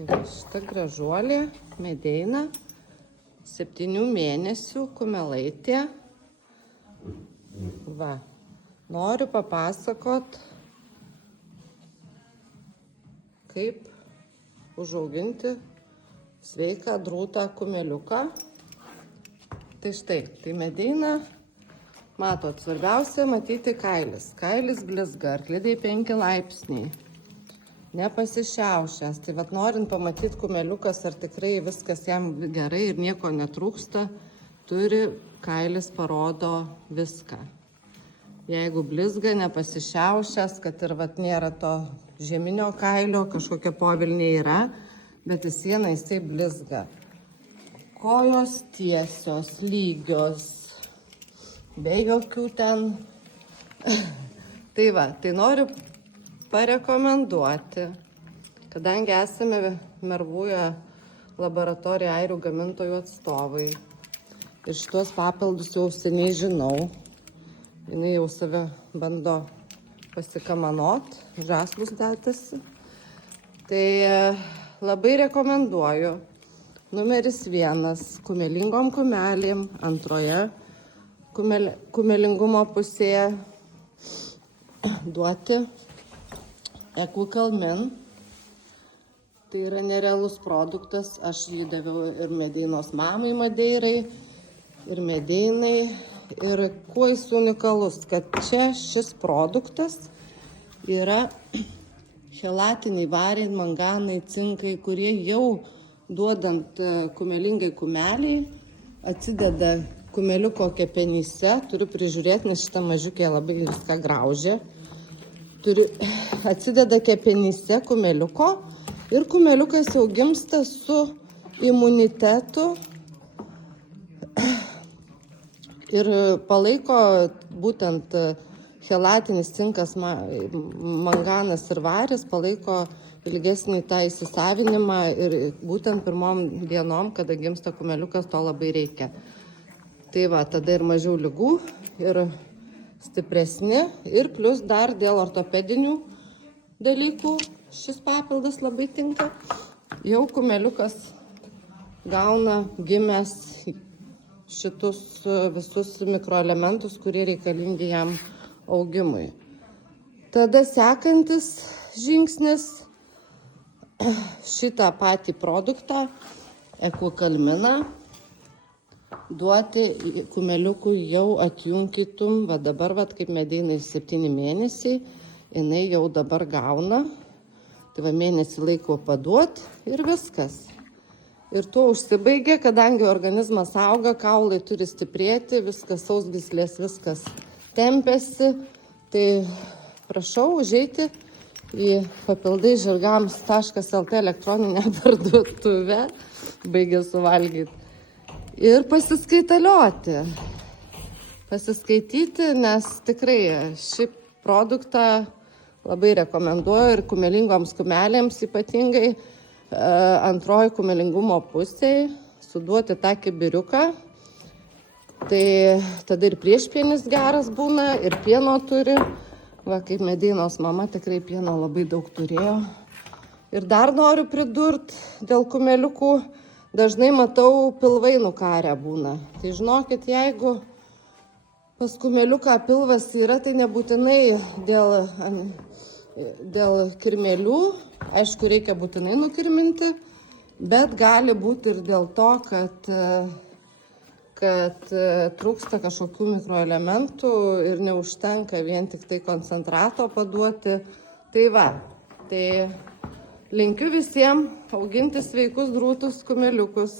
Tai va, šita gražuolė, medeina, 7 mėnesių kumelaitė. Va, noriu papasakot, kaip užauginti sveiką drūtą kumeliuką. Tai štai, tai medeina, matot, svarbiausia matyti kailis. Kailis blizga, arklidai 5 laipsniai. Nepasišiaušęs. Tai vat norint pamatyti kumeliukas, ar tikrai viskas jam gerai ir nieko netrūksta, turi kailis parodo viską. Jeigu blizga, nepasišiaušęs, kad ir vat nėra to žieminio kailio, kažkokia povilnė yra, bet vis viena jisai blizga. Kojos tiesios, lygios, be jokių ten. Tai va, tai noriu parekomenduoti, kadangi esame Mervujo laboratorija airių gamintojų atstovai ir šitos papildus jau seniai žinau, jinai jau save bando pasikamanot, žaslus dėtasi, tai labai rekomenduoju numeris 1 kumelingom kumelėm, antroje kumelingumo pusėje duoti Equikalmin. Tai yra nerealus produktas, aš jį daviau ir medeinos mamai Madeirai, ir medeinai. Ir kuo jis unikalus, kad čia šis produktas yra chelatiniai, variai, manganai, cinkai, kurie jau duodant kumelingai kumeliai atsideda kumeliuko kepenyse. Turiu prižiūrėti, nes šitą mažiukę labai viską graužia. Atsideda kepenyse kumeliuko ir kumeliukas jau gimsta su imunitetu ir palaiko būtent chelatinis cinkas, manganas ir varis, palaiko ilgesnį tą įsisavinimą ir būtent pirmom dienom, kada gimsta kumeliukas, to labai reikia. Tai va, tada ir mažiau ligų, ir stipresni, ir plus dar dėl ortopedinių dalykų šis papildas labai tinka. Jau kumeliukas gauna gimęs šitus visus mikroelementus, kurie reikalingi jam augimui. Tada sekantis žingsnis, šitą patį produktą, Equikalminą, duoti kumeliukui jau atjunkytum, va dabar, va kaip medeinai 7 mėnesiai, jinai jau dabar gauna, tai va mėnesį laiko paduot ir viskas. Ir tuo užsibaigia, kadangi organizmas auga, kaulai turi stiprėti, viskas sausgyslės, viskas tempiasi, tai prašau užeiti į papildaižirgams.lt elektroninę parduotuvę, baigė suvalgyti. Ir pasiskaityti, nes tikrai šį produktą labai rekomenduoju ir kumelingoms kumelėms ypatingai antroji kumelingumo pusėje suduoti tą kibiriuką. Tai tada ir priešpienis geras būna, ir pieno turi. Va, kaip medeinos mama tikrai pieno labai daug turėjo. Ir dar noriu pridurti dėl kumeliukų. Dažnai matau pilvai nukarę būna. Tai žinokit, jeigu pas kumeliuką pilvas yra, tai nebūtinai dėl kirmėlių. Aišku, reikia būtinai nukirminti, bet gali būti ir dėl to, kad trūksta kažkokių mikroelementų ir neužtenka vien tik tai koncentrato paduoti. Tai va, tai linkiu visiems auginti sveikus drūtus kumeliukus.